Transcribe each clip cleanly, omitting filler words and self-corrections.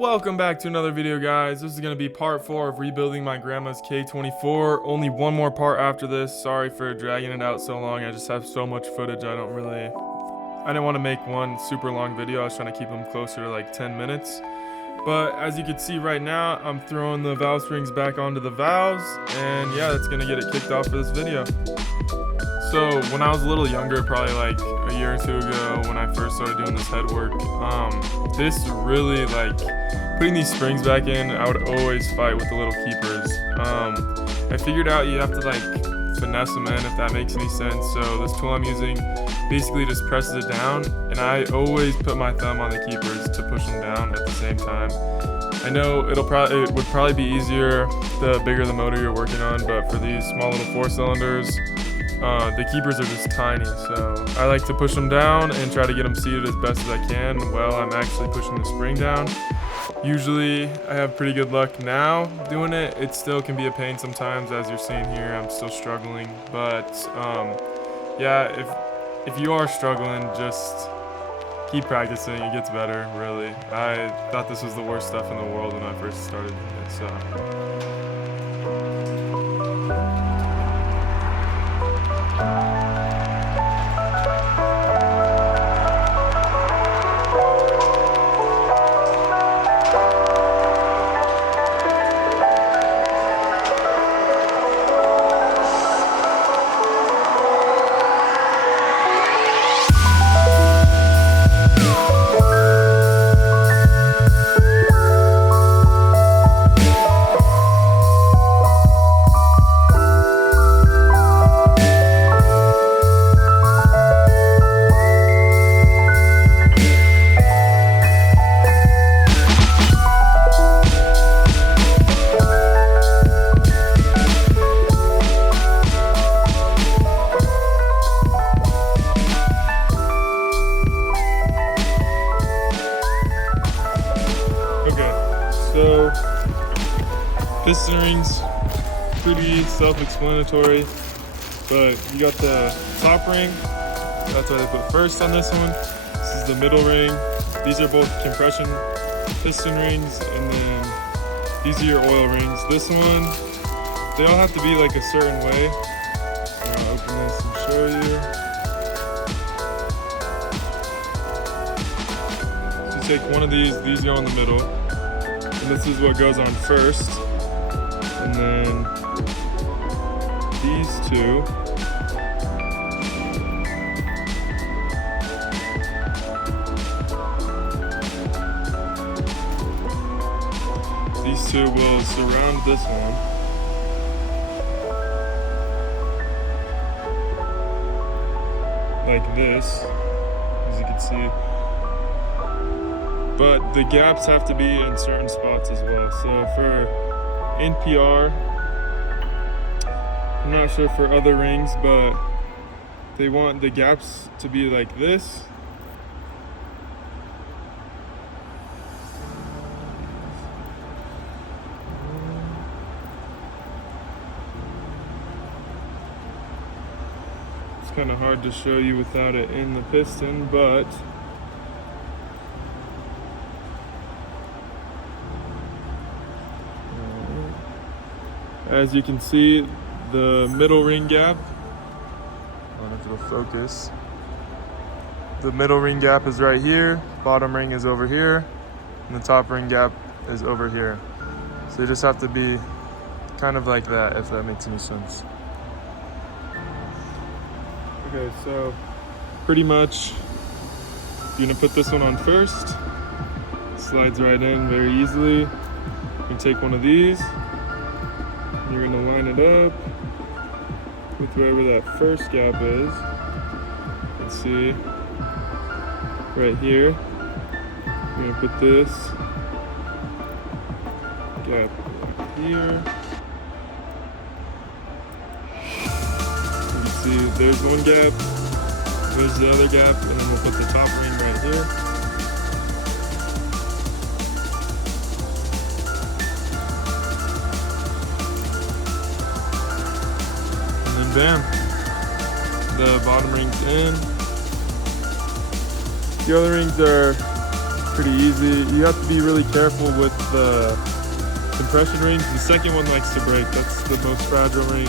Welcome back to another video, guys. This is going to be part 4 of rebuilding my grandma's K24. Only one more part after this. Sorry for dragging it out so long. I just have so much footage. I didn't want to make one super long video. I was trying to keep them closer to like 10 minutes. But as you can see right now, I'm throwing the valve springs back onto the valves. And yeah, that's going to get it kicked off for this video. So when I was a little younger, probably like a year or two ago, when I first started doing this head work, this really, like, putting these springs back in, I would always fight with the little keepers. I figured out you have to like finesse them in, if that makes any sense. So this tool I'm using basically just presses it down, and I always put my thumb on the keepers to push them down at the same time. I know it would probably be easier the bigger the motor you're working on, but for these small little 4-cylinders, the keepers are just tiny, so I like to push them down and try to get them seated as best as I can while I'm actually pushing the spring down. Usually I have pretty good luck now doing it. It still can be a pain sometimes, as you're seeing here. I'm still struggling, but yeah, if you are struggling, just keep practicing. It gets better, really. I thought this was the worst stuff in the world when I first started doing it, so. So, piston rings, pretty self-explanatory, but you got the top ring, that's what I put first on this one. This is the middle ring. These are both compression piston rings, and then these are your oil rings. This one, they all have to be like a certain way. I'll open this and show you. So you take one of these go in the middle. And this is what goes on first, and then these two will surround this one. Like this, as you can see. But the gaps have to be in certain spots as well. So for NPR, I'm not sure for other rings, but they want the gaps to be like this. It's kind of hard to show you without it in the piston, but as you can see, the middle ring gap, I don't know if it'll focus. The middle ring gap is right here, bottom ring is over here, and the top ring gap is over here. So you just have to be kind of like that, if that makes any sense. Okay, so pretty much you're gonna put this one on first. Slides right in very easily. You can take one of these. You're going to line it up with wherever that first gap is. Let's see, right here. I'm going to put this gap here. You can see there's one gap, there's the other gap, and then we'll put the top ring right here. Bam, the bottom ring's in. The other rings are pretty easy. You have to be really careful with the compression rings. The second one likes to break. That's the most fragile ring.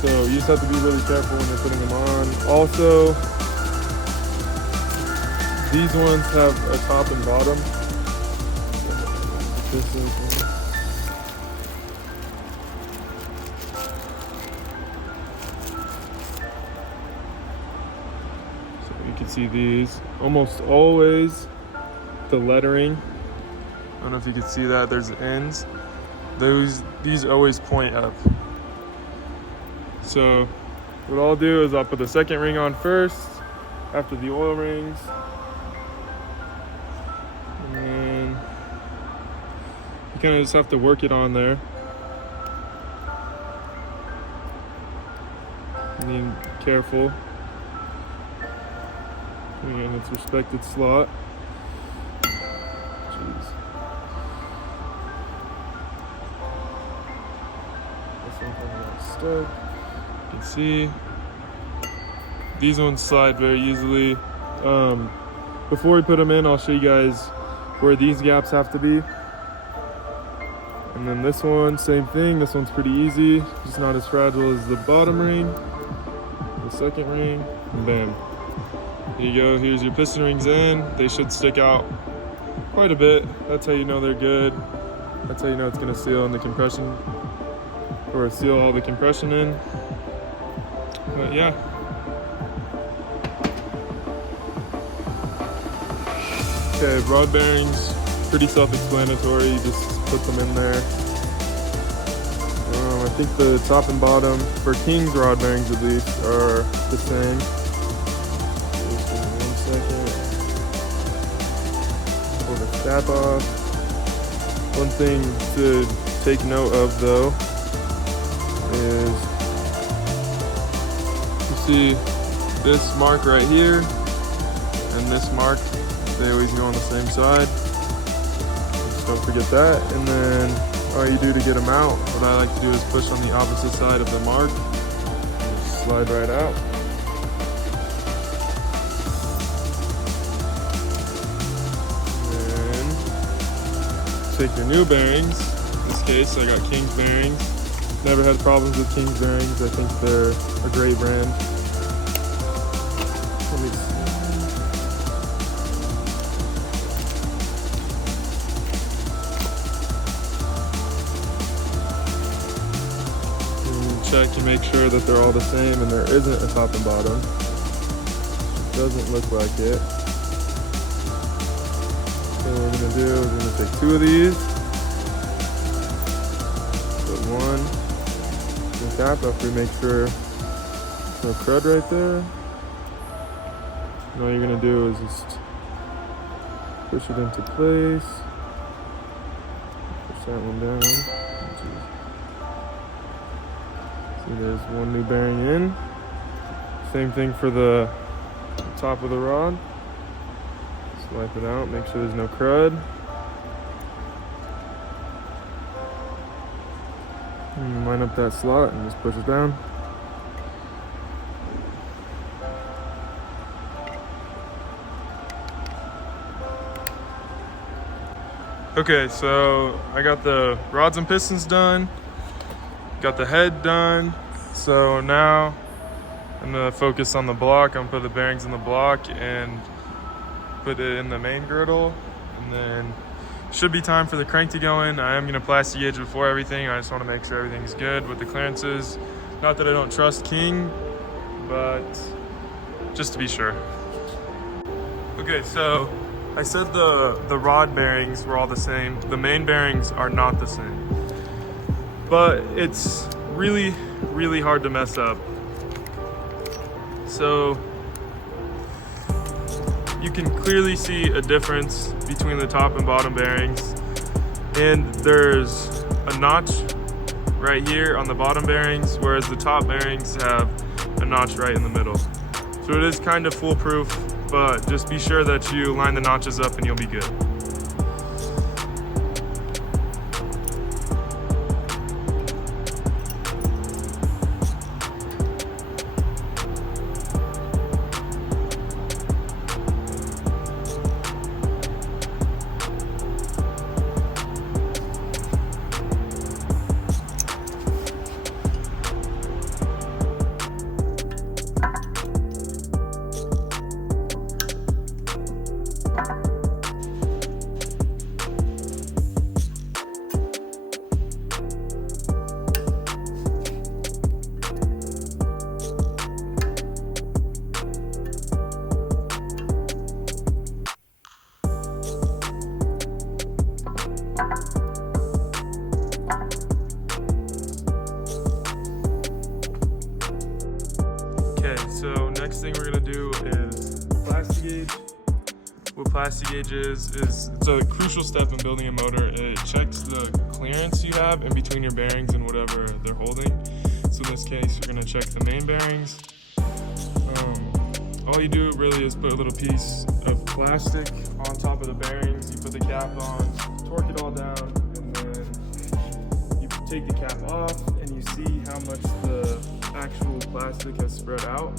So you just have to be really careful when you're putting them on. Also, these ones have a top and bottom. So you can see these. Almost always the lettering. I don't know if you can see that. There's ends. These always point up. So what I'll do is I'll put the second ring on first, after the oil rings. And then you kind of just have to work it on there. Being careful. Putting it in its respected slot. Jeez. This one kind of got stuck. You can see these ones slide very easily. Before we put them in, I'll show you guys where these gaps have to be. And then this one, same thing. This one's pretty easy. It's not as fragile as the bottom ring. The second ring, and bam. There you go. Here's your piston rings in. They should stick out quite a bit. That's how you know they're good. That's how you know it's gonna seal in the compression, or seal all the compression in. But yeah. Okay, rod bearings, pretty self-explanatory. You just put them in there. I think the top and bottom, for King's rod bearings at least, are the same. Just give me 1 second. Pull the cap off. One thing to take note of though is, you see this mark right here and this mark, they always go on the same side. Just don't forget that. And then all you do to get them out, what I like to do is push on the opposite side of the mark and just slide right out. And then take your new bearings. In this case, I got King's bearings. Never had problems with King's bearings. I think they're a great brand. Let me see. Check and make sure that they're all the same and there isn't a top and bottom. Doesn't look like it. So what we're gonna do is we're gonna take 2 of these, put one in the cap after we make sure there's no crud right there. And all you're gonna do is just push it into place. Push that one down. See, there's one new bearing in. Same thing for the top of the rod. Just wipe it out, make sure there's no crud. And line up that slot and just push it down. Okay, so I got the rods and pistons done. Got the head done, so now I'm gonna focus on the block. I'm gonna put the bearings in the block and put it in the main girdle, and then should be time for the crank to go in. I am gonna plastic gauge before everything. I just want to make sure everything's good with the clearances. Not that I don't trust King, but just to be sure. Okay, so I said the rod bearings were all the same. The main bearings are not the same. But it's really, really hard to mess up. So you can clearly see a difference between the top and bottom bearings. And there's a notch right here on the bottom bearings, whereas the top bearings have a notch right in the middle. So it is kind of foolproof, but just be sure that you line the notches up and you'll be good. thing we're gonna do is plastic gauge. What plastic gauge is it's a crucial step in building a motor. It checks the clearance you have in between your bearings and whatever they're holding. So in this case, you're gonna check the main bearings. All you do really is put a little piece of plastic on top of the bearings. You put the cap on, torque it all down, and then you take the cap off and you see how much the actual plastic has spread out.